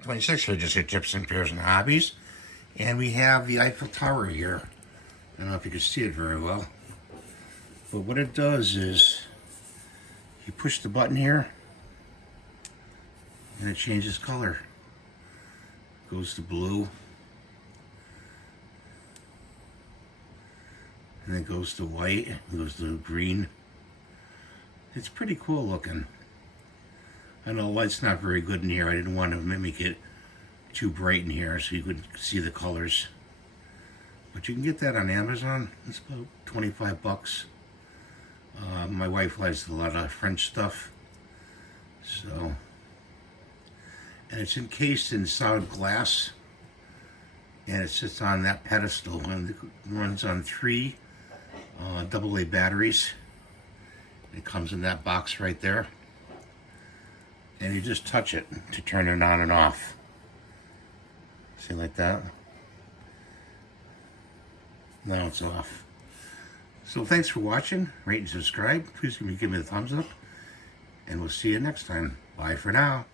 At 26, we just hit Tips and Pairs and Hobbies. And we have the Eiffel Tower here. I don't know if you can see it very well. But what it does is, you push the button here, and it changes color. Goes to blue. And then goes to white, goes to green. It's pretty cool looking. I know the light's not very good in here. I didn't want to make it too bright in here so you could see the colors. But you can get that on Amazon. It's about 25 bucks. My wife likes a lot of French stuff. So, and it's encased in solid glass. And it sits on that pedestal and it runs on 3 AA batteries. It comes in that box right there. And you just touch it to turn it on and off. See, like that? Now it's off. So thanks for watching. Rate and subscribe. Please give me a thumbs up. And we'll see you next time. Bye for now.